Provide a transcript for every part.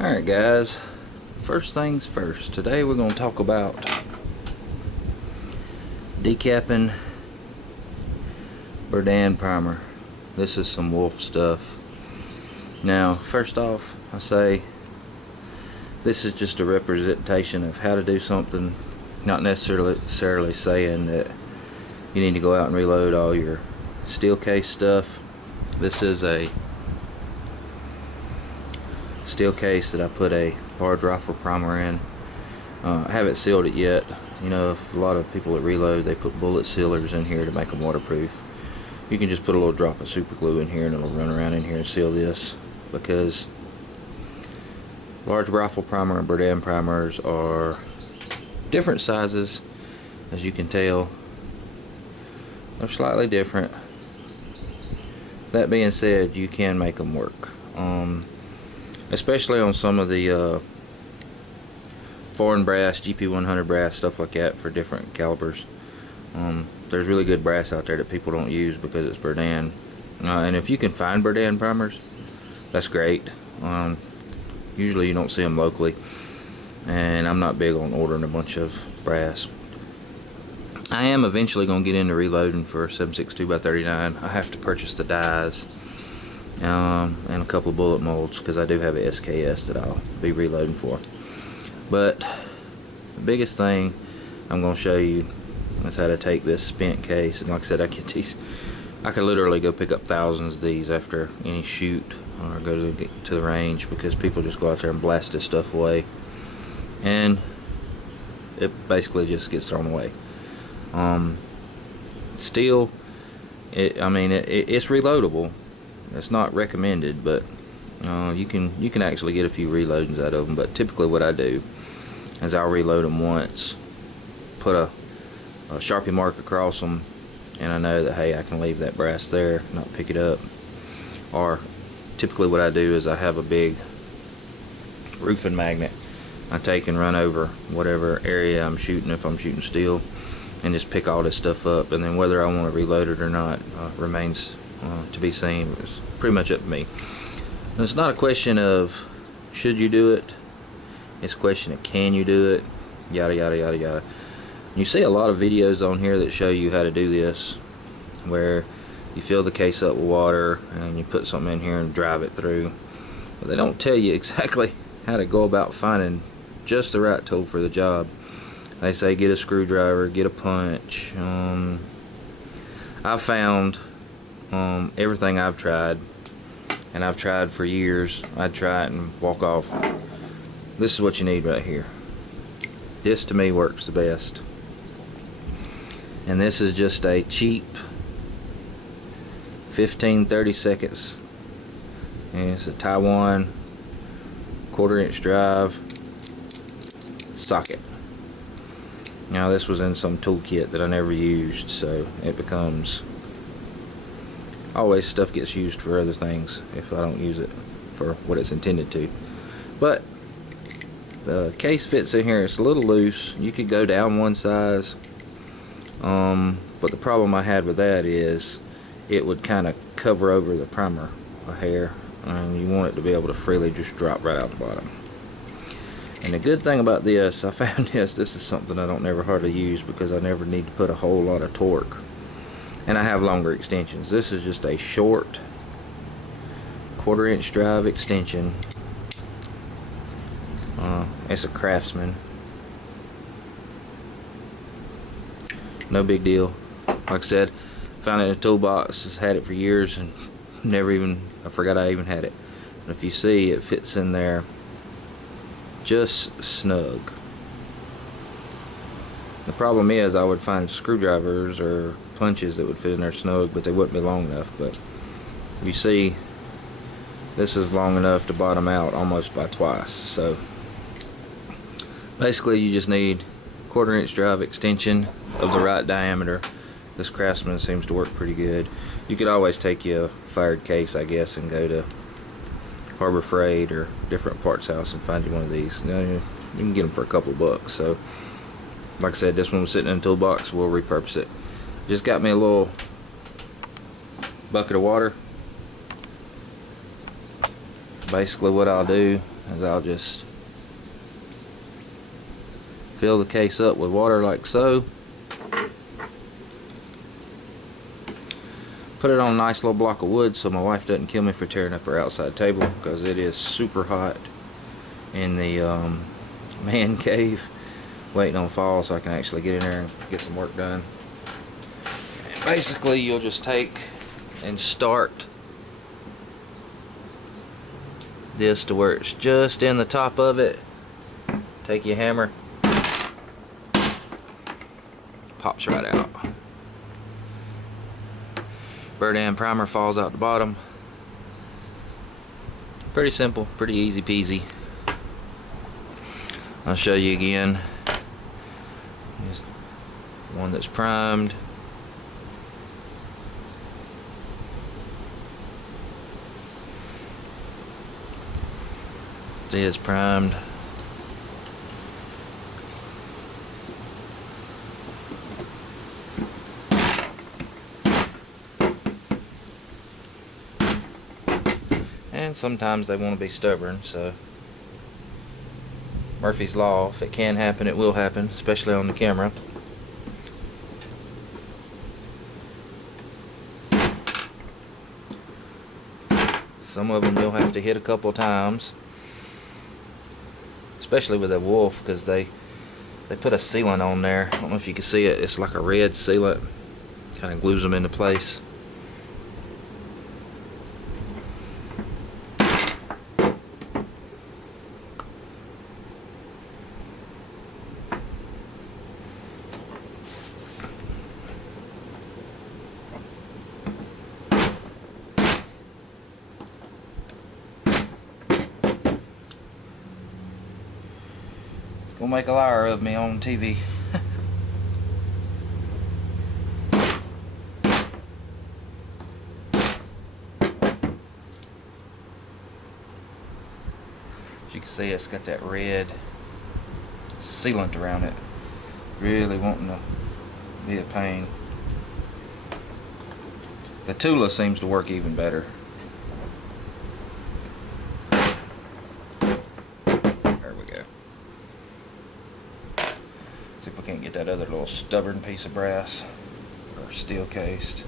Alright guys, first things first. Today we're going to talk about decapping Berdan primer. This is some wolf stuff. Now first off, I say this is just a representation of how to do something, not necessarily saying that you need to go out and reload all your steel case stuff. This is a steel case that I put a large rifle primer in. I haven't sealed it yet. You know, if a lot of people that reload, they put bullet sealers in here to make them waterproof. You can just put a little drop of super glue in here and it'll run around in here and seal this, because large rifle primer and Berdan primers are different sizes, as you can tell. They're slightly different. That being said, you can make them work. Especially on some of the foreign brass, GP100 brass, stuff like that for different calibers. There's really good brass out there that people don't use because it's Berdan. And if you can find Berdan primers, that's great. Usually you don't see them locally, and I'm not big on ordering a bunch of brass. I am eventually going to get into reloading for 7.62x39. I have to purchase the dies and a couple of bullet molds, because I do have a SKS that I'll be reloading for. But the biggest thing I'm going to show you is how to take this spent case. And like I said, I could literally go pick up thousands of these after any shoot or go to the range, because people just go out there and blast this stuff away, and it basically just gets thrown away. Steel, it's reloadable. It's not recommended, but you can actually get a few reloadings out of them. But typically what I do is I'll reload them once, put a Sharpie mark across them, and I know that, hey, I can leave that brass there, not pick it up. Or typically what I do is I have a big roofing magnet I take and run over whatever area I'm shooting, if I'm shooting steel, and just pick all this stuff up. And then whether I want to reload it or not remains to be seen. It's pretty much up to me. And it's not a question of should you do it, it's a question of can you do it, yada yada yada yada. You see a lot of videos on here that show you how to do this, where you fill the case up with water and you put something in here and drive it through, but they don't tell you exactly how to go about finding just the right tool for the job. They say get a screwdriver, get a punch. I've found everything I've tried, and I've tried for years, I'd try it and walk off. This is what you need right here. This to me works the best. And this is just a cheap 15-30 seconds, and it's a Taiwan 1/4 inch drive socket. Now this was in some toolkit that I never used, so it becomes, always stuff gets used for other things if I don't use it for what it's intended to. But the case fits in here. It's a little loose. You could go down one size, but the problem I had with that is it would kind of cover over the primer a hair, and you want it to be able to freely just drop right out the bottom. And the good thing about this, I found this is something I don't never hardly use, because I never need to put a whole lot of torque, and I have longer extensions. This is just a short 1/4 inch drive extension. It's a Craftsman. No big deal. Like I said, found it in a toolbox. Just had it for years and I forgot I even had it. And if you see, it fits in there just snug. The problem is I would find screwdrivers or punches that would fit in there snug, but they wouldn't be long enough. But if you see, this is long enough to bottom out almost by twice. So basically you just need 1/4 inch drive extension of the right diameter. This Craftsman seems to work pretty good. You could always take your fired case, I guess, and go to Harbor Freight or different parts house and find you one of these. You can get them for a couple of bucks. So like I said, this one was sitting in a toolbox. We'll repurpose it. Just got me a little bucket of water. Basically what I'll do is I'll just fill the case up with water like so. Put it on a nice little block of wood so my wife doesn't kill me for tearing up her outside table, because it is super hot in the man cave, waiting on fall so I can actually get in there and get some work done. And basically you'll just take and start this to where it's just in the top of it. Take your hammer, pops right out. Berdan primer falls out the bottom. Pretty simple, pretty easy peasy. I'll show you again. Here's one that's primed. It is primed. And sometimes they want to be stubborn, so Murphy's Law, if it can happen, it will happen, especially on the camera. Some of them you'll have to hit a couple of times, especially with a wolf, because they put a sealant on there. I don't know if you can see it. It's like a red sealant, kind of glues them into place. Gonna make a liar of me on TV. As you can see, it's got that red sealant around it. Really wanting to be a pain. The Tula seems to work even better. See if we can't get that other little stubborn piece of brass or steel cased.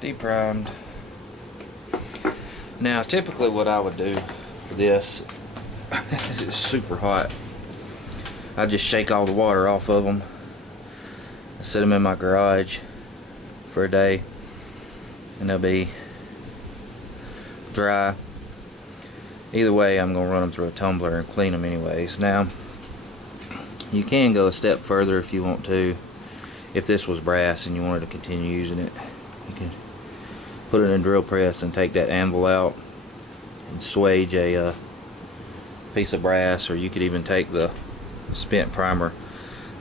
Deprimed. Now typically what I would do for this is it's super hot. I just shake all the water off of them. I set them in my garage for a day and they'll be dry. Either way, I'm gonna run them through a tumbler and clean them anyways. Now you can go a step further if you want to. If this was brass and you wanted to continue using it, you can put it in a drill press and take that anvil out and swage a piece of brass, or you could even take the spent primer,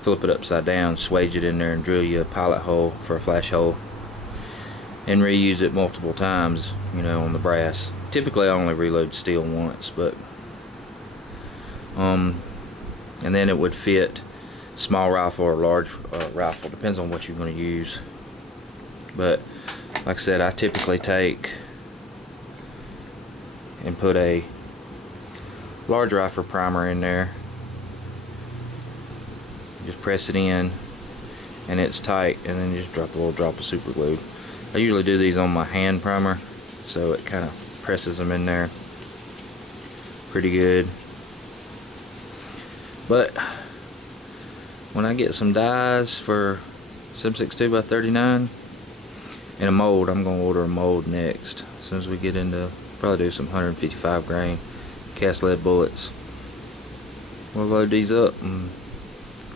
flip it upside down, swage it in there and drill you a pilot hole for a flash hole and reuse it multiple times, you know, on the brass. Typically I only reload steel once, but and then it would fit small rifle or large rifle, depends on what you're going to use. But like I said, I typically take and put a large rifle primer in there, just press it in and it's tight, and then you just drop a little drop of super glue. I usually do these on my hand primer, so it kind of presses them in there pretty good. But when I get some dies for 7.62 by 39 in a mold, I'm going to order a mold next. As soon as we get into, probably do some 155 grain cast lead bullets. We'll load these up and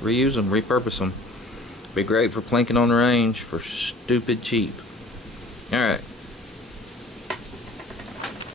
reuse them, repurpose them. Be great for plinking on the range for stupid cheap. Alright.